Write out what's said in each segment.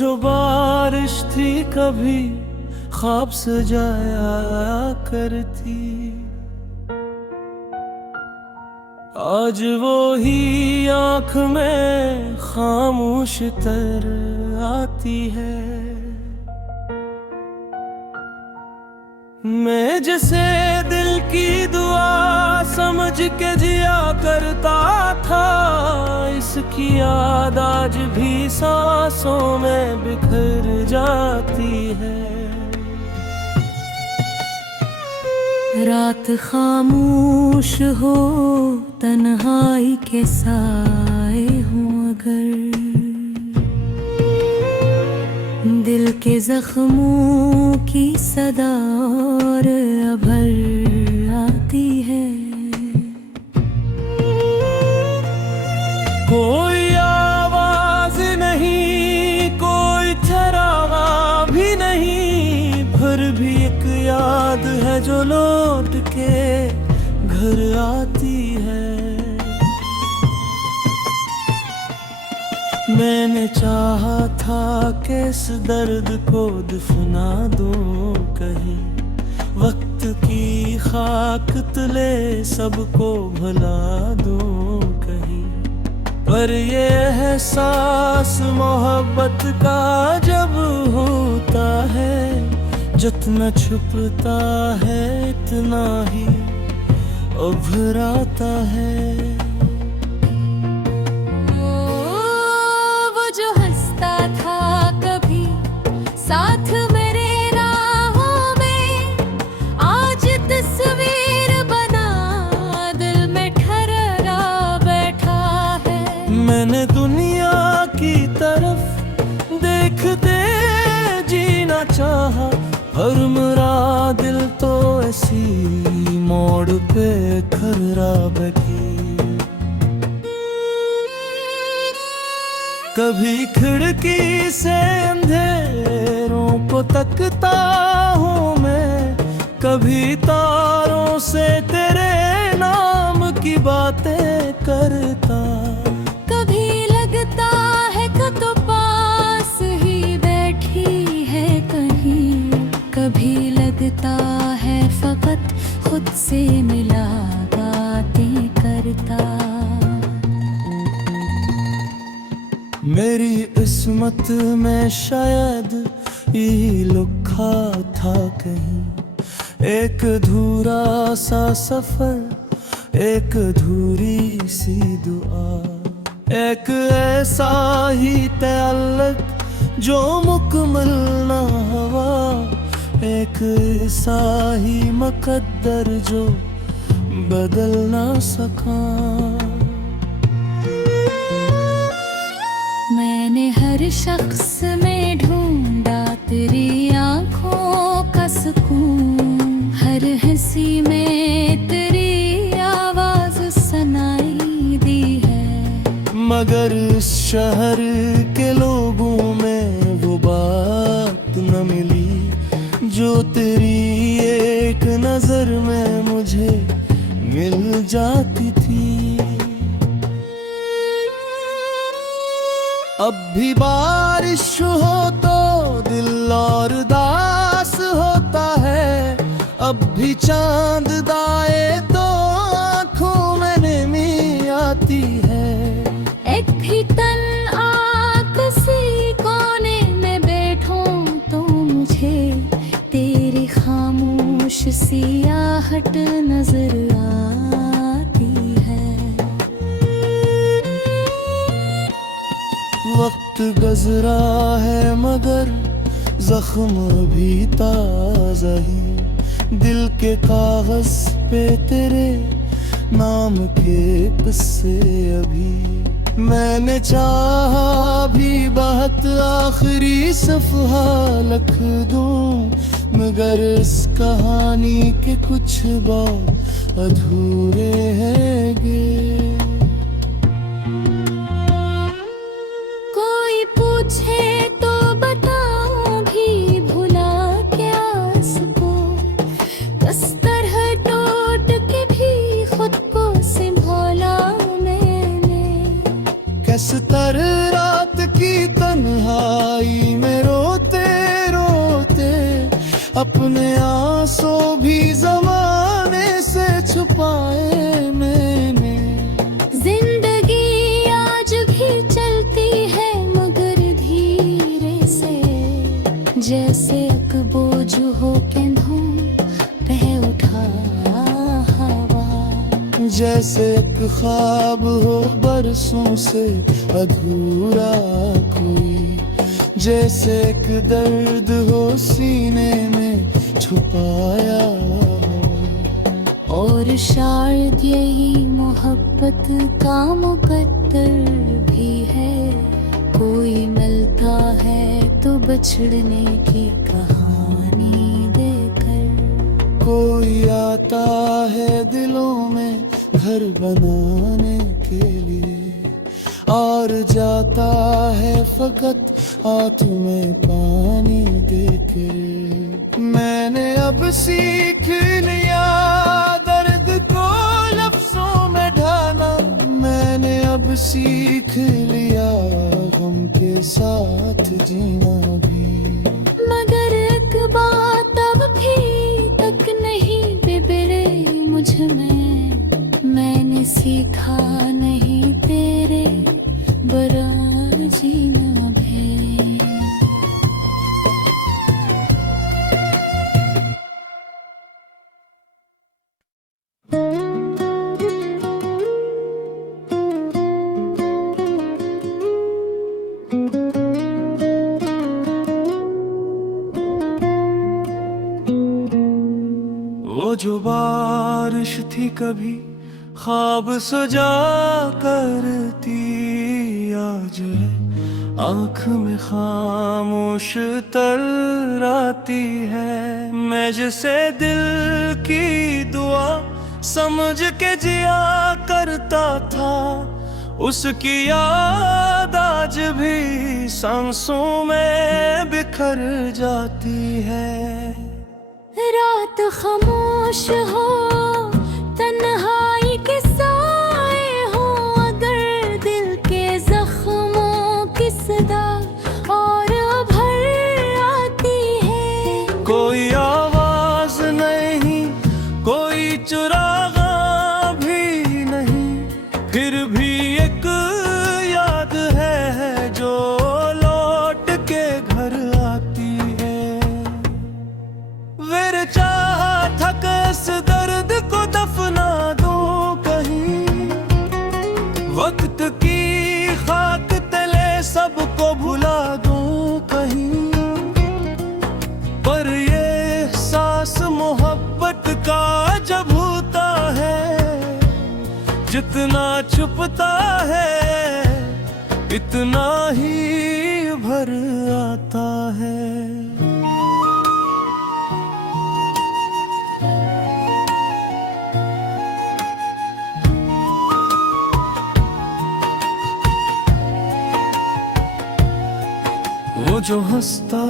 जो बारिश थी कभी ख्वाब सजाया करती, आज वो ही आँख में खामोश तर आती है। मैं जैसे दिल की दुआ समझ के जिया करता था, इसकी याद आज भी सांसों में बिखर जाती है। रात खामोश हो, तन्हाई के साए हूँ अगर, दिल के जख्मों की सदा और अभर आती है। कोई आवाज नहीं, कोई ठहरावा भी नहीं, फिर भी एक याद है जो लौट के घर आती है। मैंने चाहा था कि इस दर्द को दफना दूं कहीं, वक्त की खाक तले सबको भुला दूं कहीं, पर ये एहसास मोहब्बत का जब होता है, जितना छुपता है इतना ही उभराता है। साथ मेरे राहों में आज तस्वीर बना दिल में ठहरा बैठा है। मैंने दुनिया की तरफ देखते जीना चाहा, पर मेरा दिल तो ऐसी मोड़ पे खरा बैठी। कभी खिड़की से अंधेरों को तकता हूँ मैं, कभी तारों से तेरे नाम की बातें करता, कभी लगता है कि तो पास ही बैठी है कहीं, कभी लगता है फकत खुद से मिला बातें करता। मेरी किस्मत में शायद यही लिखा था कहीं, एक अधूरा सा सफर, एक अधूरी सी दुआ, एक ऐसा ही तअल्लुक जो मुकम्मल ना हुआ, एक ऐसा ही मुकद्दर जो बदल ना सका। मैंने हर शख्स में ढूंढा तेरी आंखों का सुकून, हर हंसी में तेरी आवाज सुनाई दी है, मगर इस शहर के लोगों में वो बात न मिली जो तेरी एक नजर में मुझे मिल जाती थी। अब भी बारिश हो तो दिल और दास होता है, अब भी चांद दाए तो आँखों में नमी आती है। एक भी तन किसी कोने में बैठूं तो मुझे तेरी खामोश सी आहट नजर आती है। वक्त गुज़रा है मगर जख्म अभी ताज़ा ही, दिल के कागज पे तेरे नाम के किस्से अभी। मैंने चाहा भी बात आखिरी सफ़हा लिख दूं, मगर इस कहानी के कुछ बात अधूरे हैं गे। कोई पूछे तो बताऊं भी भुला क्या इसको, किस तरह टूट के भी खुद को संभाला मैंने, किस तरह रात की तन्हाई अपने आंसू भी जमाने से छुपाए मैंने। जिंदगी आज भी चलती है मगर धीरे से, जैसे एक बोझ हो कंधों पे उठा हवा। जैसे एक ख्वाब हो बरसों से अधूरा कोई, जैसे एक दर्द हो सीने में छुपाया। और शायद यही मोहब्बत का मुकद्दर भी है, कोई मिलता है तो बिछड़ने की कहानी देकर। कोई आता है दिलों में घर बनाने के लिए, और जाता है फकत हाथ में पानी देकर। मैंने अब सीख लिया दर्द को लफ्जों में ढाना, मैंने अब सीख लिया गम के साथ जीना भी। मगर एक बात अब भी तक नहीं बिगड़े मुझ में, मैंने सीखा नहीं तेरे बराबर जीना भी। वो जो बारिश थी कभी ख्वाब सजा करती, आज आँख में खामोश तराती है। मैं जिसे दिल की दुआ समझ के जिया करता था, उसकी याद आज भी सांसों में बिखर जाती है। रात खामोश हो, तन्हाई के साए हो, अगर दिल के जख्मों की सदा और भर आती है। कोई आवाज नहीं, कोई चुरागा भी नहीं, फिर भी एक याद है जो लौट के घर आती है। फिर चाहा था कि इस दर्द को दफना दूं कहीं, वक्त की खाक तले सबको भुला दूं कहीं, पर ये एहसास मोहब्बत का जब होता है, जितना छुपता है इतना ही भर आता है। वो जो हंसता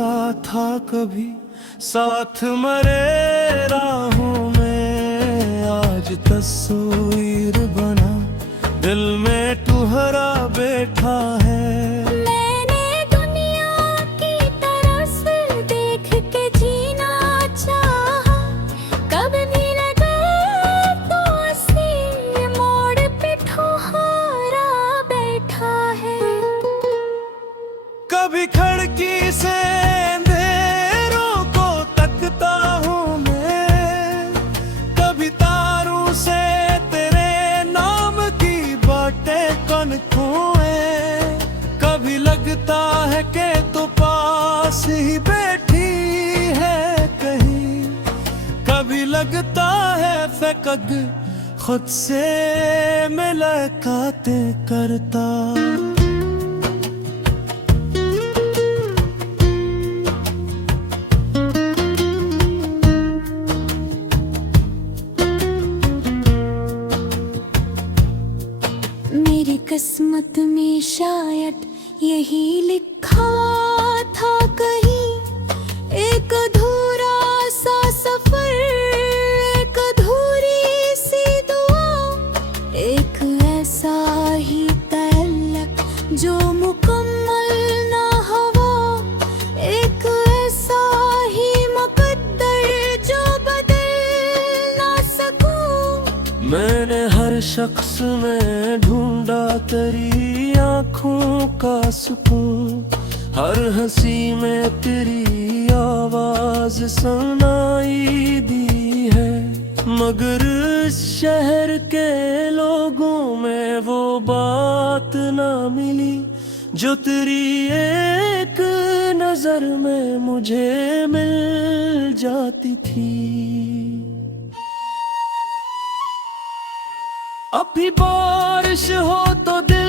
था कभी साथ मरे राहों में, आज तस्वीर बना दिल में ठुहरा बैठा है। मैंने दुनिया की तरफ देख के जीना चाहा, कब भी लगा तो अस्सी मोड़ पे ठुहरा बैठा है। कभी खिड़की से अंधेरों को तकता हूँ मैं, कभी तारों से तेरे नाम की बातें कनकों में, कभी लगता है कि तू पास ही बैठी है कहीं, कभी लगता है फकद खुद से मुलाकातें करता। मेरी किस्मत में शायद यही लिखा था कहीं, एक अधूरा सा सफर, एक अधूरी सी दुआ, एक ऐसा ही तअल्लुक जो मुकम्मल ना हुआ, एक ऐसा ही मुकद्दर शख्स में ढूंढा तेरी आँखों का सुकून, हर हंसी में तेरी आवाज सुनाई दी है। मगर इस शहर के लोगों में वो बात ना मिली जो तेरी एक नजर में मुझे मिल जाती थी। अभी बारिश हो तो दिल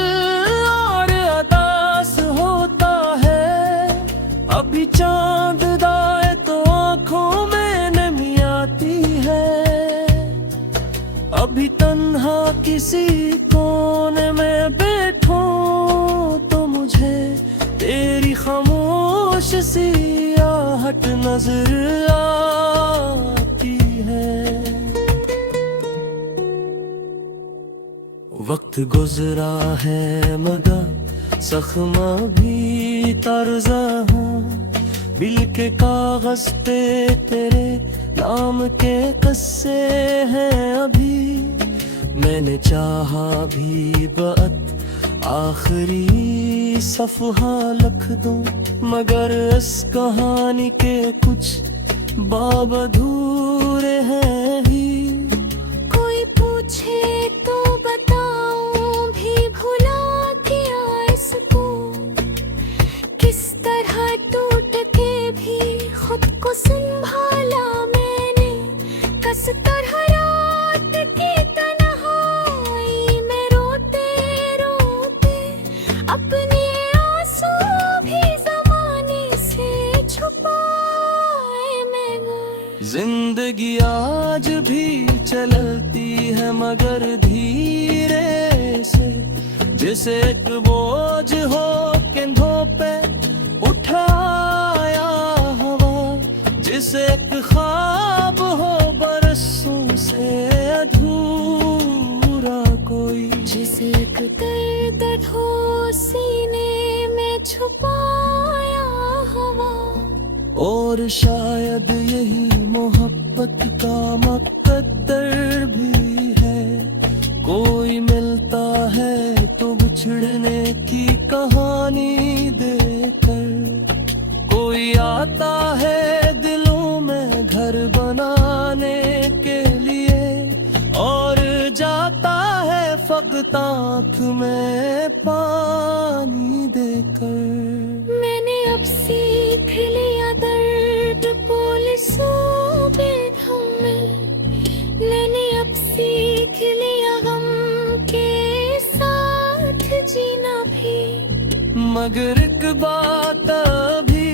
और उदास होता है, अभी चांद दाए तो आंखों में नमी आती है। अभी तन्हा किसी कोने में बैठूं तो मुझे तेरी खामोश सी आहट नजर आती है। वक्त गुजरा है मगर जख्मा भी ताज़ा है, बिल के कागज पे तेरे नाम के किस्से हैं अभी। मैंने चाहा भी बात आखिरी सफ़हा लिख दूं, मगर इस कहानी के कुछ बाब अधूरे हैं ही। कोई पूछे तो बताऊं भी भुला दिया इसको, किस तरह टूट के भी खुद को संभाला मैंने। कस तरह रात की तन्हाई में रोते रोते अपने आंसू भी ज़माने से छुपाए मैंने। जिंदगी आज भी चलती है मगर धीरे से, जैसे एक बोझ हो कंधों पे उठाया हवा, जैसे एक ख्वाब हो बरसों से अधूरा कोई, जिसे एक दर्द हो सीने में छुपाया हवा। और शायद यही मोहब्बत का मुकद्दर भी है, कोई मिलता है तो बिछड़ने की कहानी देकर, कोई आता है दिलों में घर बनाने के लिए, और जाता है फकत आँख में पानी देकर। मैंने अब सीख लिया दर्द पुलिसों बेगम में, मैंने अब सीख लिया गम के साथ जीना भी। मगर एक बात अभी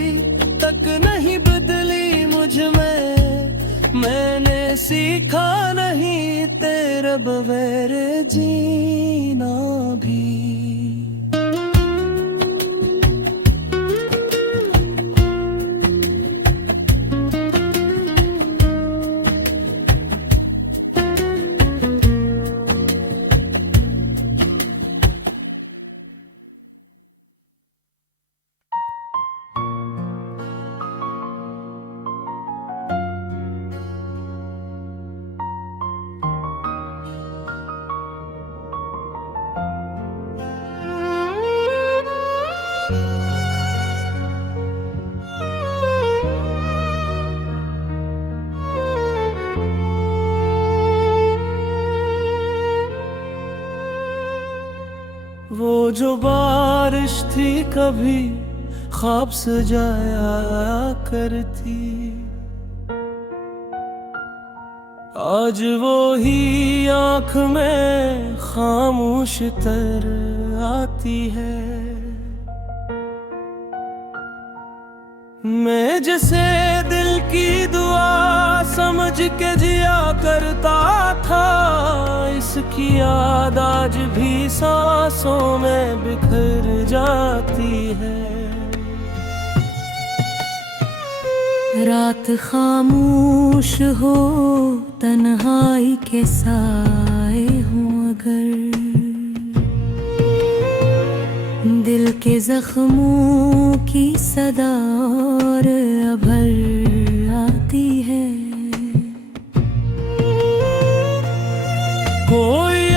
तक नहीं बदली मुझ में, मैंने सीखा नहीं तेरे बगैर जीना भी। वो जो बारिश थी कभी ख्वाब सजाया करती, आज वो ही आँख में खामोश तर आती है। मैं जैसे दिल की दुआ समझ के जिया करता था, इसकी याद आज भी सांसों में बिखर जाती है। रात खामोश हो तन्हाई के साए हूँ अगर, दिल के जख्मों की सदा और अभर आती है। कोई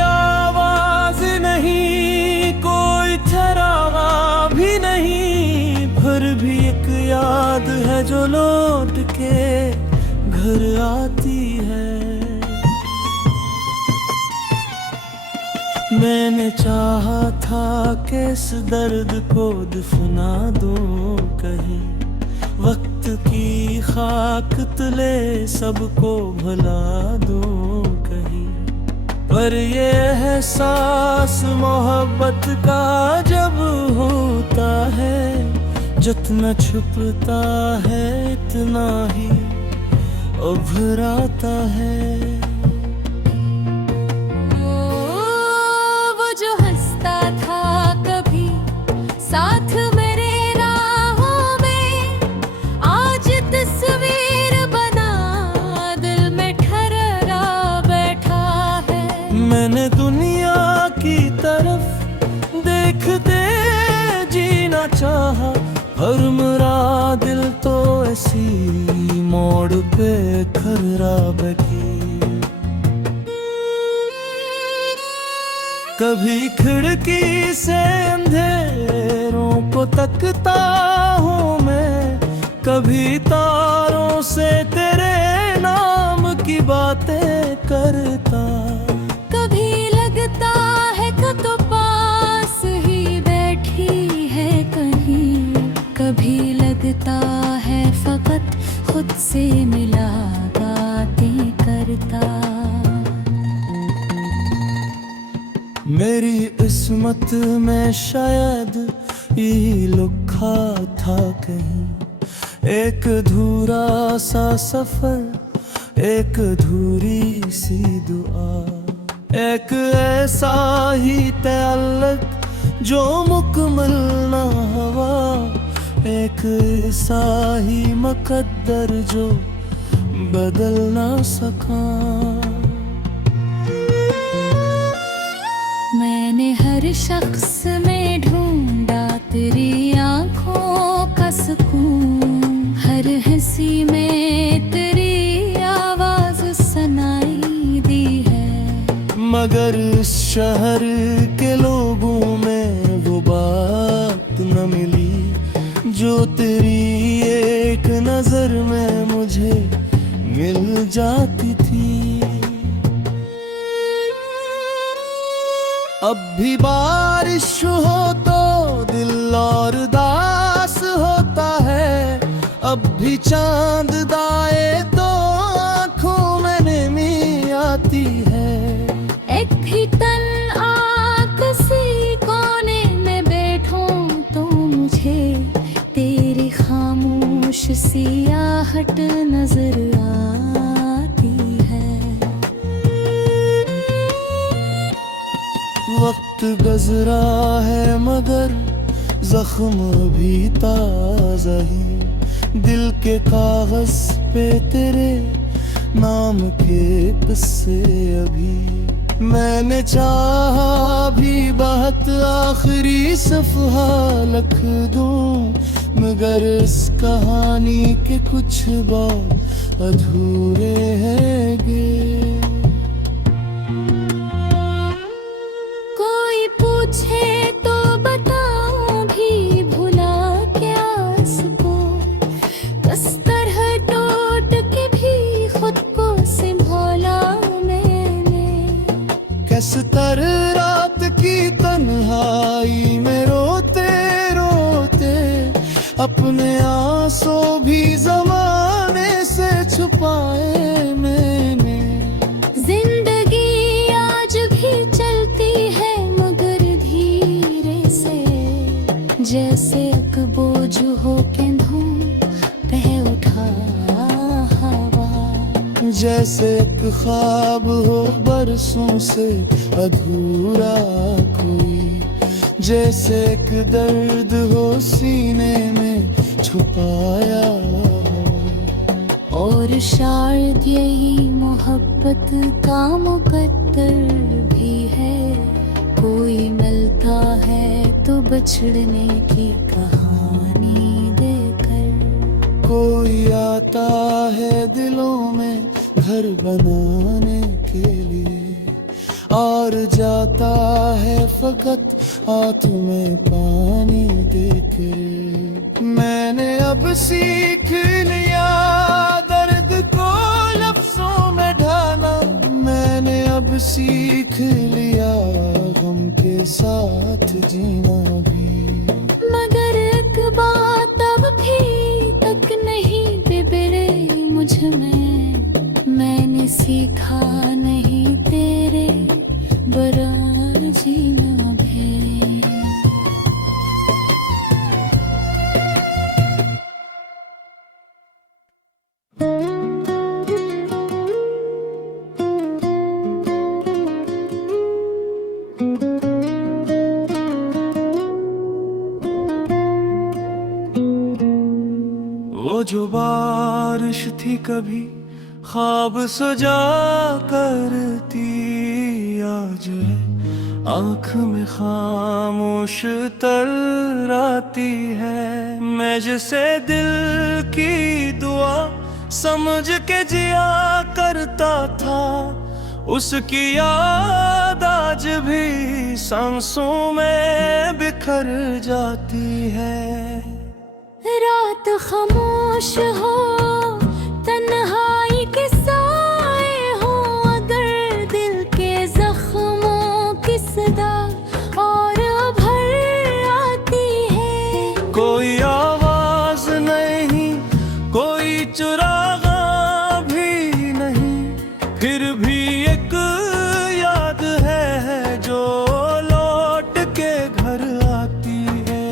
घर आती है। मैंने चाहा था कि इस दर्द को दफना दूं कहीं, वक्त की खाक तले सबको भुला दूं कहीं, पर ये एहसास मोहब्बत का जब होता है, जितना छुपता है इतना ही उभराता है। वो जो हंसता था कभी साथ मेरे राहों में, आज तस्वीर बना दिल में ठहरा बैठा है। मैंने दुनिया की तरफ देखते जीना चाहा, पर मेरा दिल तो ऐसी मोड़ पे खरा बैठी। कभी खिड़की से अंधेरों को तकता हूँ मैं, कभी तारों से तेरे नाम की बातें करता। कभी लगता है कि तो पास ही बैठी है कहीं, कभी लगता है फकत खुद से मिला बातें करता। मेरी किस्मत में शायद यही लिखा था कहीं, एक अधूरा सा सफर, एक अधूरी सी दुआ, एक ऐसा ही तअल्लुक जो मुकम्मल ना हुआ, एक ऐसा ही मुकद्दर जो बदल ना सका। मैंने हर शख्स में ढूंढा तेरी आंखों का सुकून, हर हंसी में तेरी आवाज सुनाई दी है, मगर इस शहर के लोगों में वो बात न मिली जो तेरी एक नजर में मुझे मिल जाती थी। अब भी बारिश हो तो दिल और दास होता है, अब भी चांद दाए तो आंखों में नमी आती है। एक भी तन किसी कोने में बैठूं तो मुझे तेरी खामोश सियाहट नजर आती है। वक्त गुजरा है मगर जख्म अभी ताजा ही, दिल के कागज पे तेरे नाम के किस्से अभी। मैंने चाहा भी बहुत आखिरी सफहा लिख दूं, मगर इस कहानी के कुछ बात अधूरे हैं गे। कोई पूछे तो बताऊं भी भुला क्या इसको, किस तरह टूट के भी खुद को संभाला मैंने। किस तरह रात की तन्हाई में रोते रोते अपने आंसू भी ज़माने से छुपाए मैंने। जिंदगी आज भी चलती है मगर धीरे से, जैसे एक बोझ हो कंधों पे उठा हवा, जैसे एक ख्वाब हो बरसों से अधूरा कोई, जैसे एक दर्द हो सीने में छुपाया। और शायद यही मोहब्बत का मुकद्दर भी है, कोई मिलता है तो बिछड़ने की कहानी देकर, कोई आता है दिलों में घर बनाने के लिए, और जाता है फकत हाथ में पानी देके। मैंने अब सीख लिया दर्द को सीखा नहीं तेरे बराबर जीना भी। वो जो बारिश थी कभी ख्वाब सजा करती, आज है आँख में खामोश तर आती है। मैं जिसे दिल की दुआ समझ के जिया करता था, उसकी याद आज भी सांसों में बिखर जाती है। रात खामोश हो, तन्हाई के साए हो, अगर दिल के जख्मों की सदा और भर आती है। कोई आवाज नहीं, कोई चुरागा भी नहीं, फिर भी एक याद है जो लौट के घर आती है।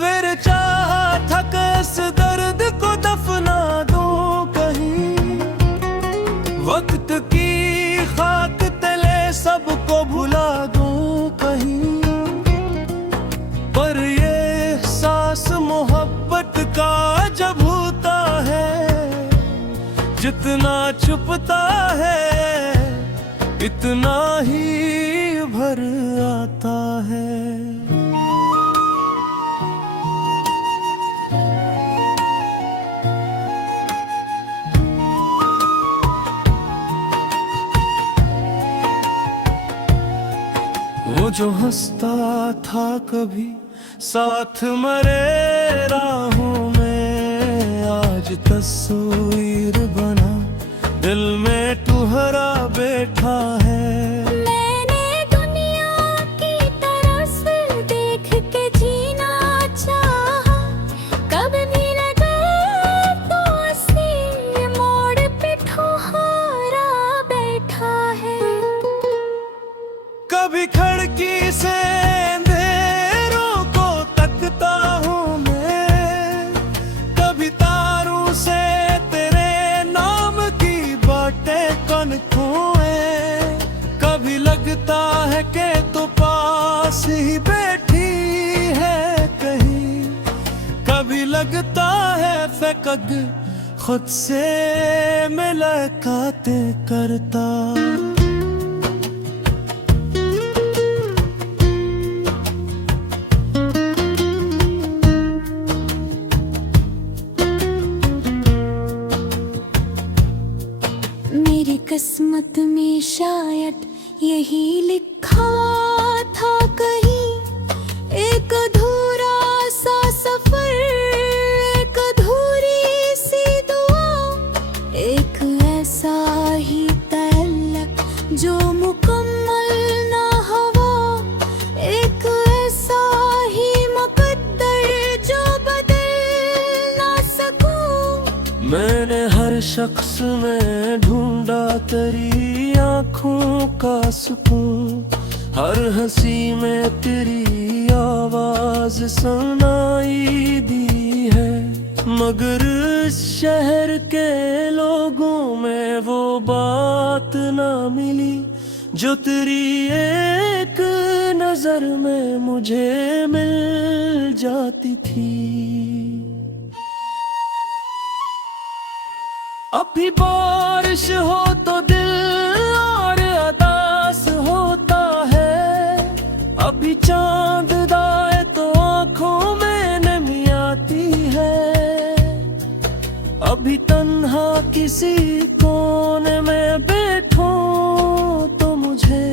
मेरे चाहा था कि इस दर्द को दफना दूं कहीं, वक्त की खाक तले सबको भुला दूं कहीं, पर ये एहसास मोहब्बत का जब होता है, जितना छुपता है इतना ही भर आता है। वो जो हंसता था कभी साथ मरे राहों में, आज तस्वीर बना दिल में ठुहरा बैठा है। मैंने दुनिया की तरस देख के जीना चाहा, कब भी लगा तो असली मोड़ पे ठुहरा बैठा है। कभी खिड़की से अंधेरों को तकता हूँ मैं, कभी तारों से तेरे नाम की बातें कनकों में, कभी लगता है कि तू पास ही बैठी है कहीं, कभी लगता है फ़कत खुद से मुलाकातें करता। मेरी किस्मत में शायद यही लिखा था कहीं, एक अधूरा सा सफर, एक अधूरी सी दुआ, एक ऐसा ही तअल्लुक जो मुकम्मल ना हुआ, एक ऐसा ही मुकद्दर जो बदल ना सकूं। मैंने हर शख्स में ढूंढा तेरी आँखों का सुकून, हर हंसी में तेरी आवाज सुनाई दी है, मगर इस शहर के लोगों में वो बात ना मिली जो तेरी एक नजर में मुझे मिल जाती थी। अभी बारिश हो तो दिल और अदास होता है, अभी चांद दाए तो आंखों में नमी आती है, अभी तन्हा किसी कोने में बैठूं तो मुझे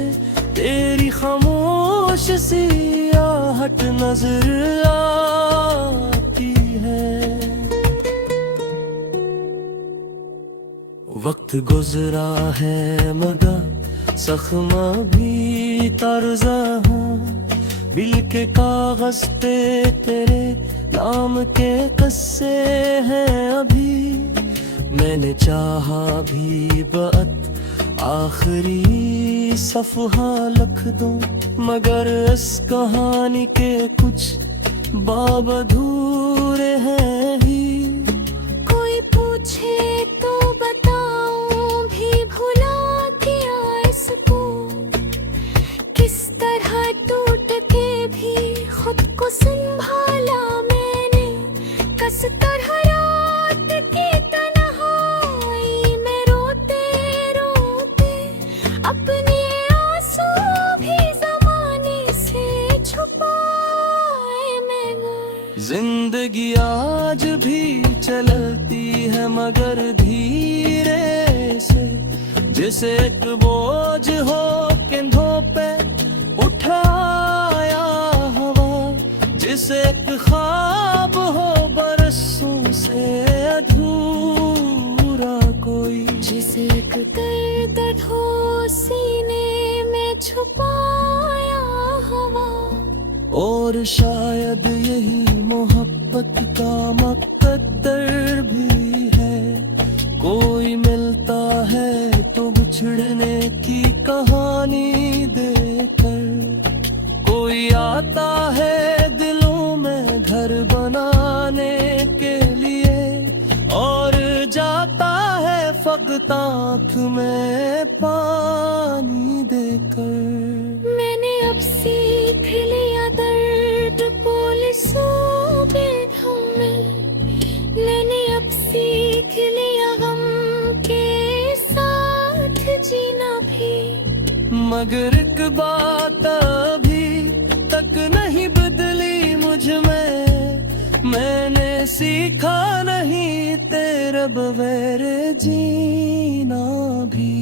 तेरी खामोश सी आहट नजर आती है। वक्त गुजरा है मगर ज़ख्मा भी ताज़ा हूँ, बिल के कागज पे तेरे नाम के किस्से हैं अभी, मैंने चाहा भी बात आखिरी सफ़हा लिख दूं, मगर इस कहानी के कुछ बाब अधूरे हैं ही। कोई पूछे तो बताऊं भी भुला दिया इसको, किस तरह टूट के भी खुद को संभाला मैंने, कस तरह रात की तन्हाई में रोते रोते अपने आंसू भी ज़माने से छुपाए मैंने। जिंदगी आज भी चलती है मगर धीरे से, जैसे एक बोझ हो कंधों पे उठाया हवा, जैसे एक ख्वाब हो बरसों से अधूरा कोई, जिसे एक दर्द हो सीने में छुपाया हवा। और शायद यही मोहब्बत का मुकद्दर भी है, कोई मिलता है तो बिछड़ने की कहानी देकर, कोई आता है दिलों में घर बनाने के लिए, और जाता है फकत आँख में पानी देकर। मैंने अब सीख लिया दर्द पुलिसों बेगम में, मैंने अब सीख लिया गम के साथ जीना भी, मगर एक बात अभी तक नहीं बदली मुझ में, मैंने सीखा नहीं तेरे बगैर जीना भी।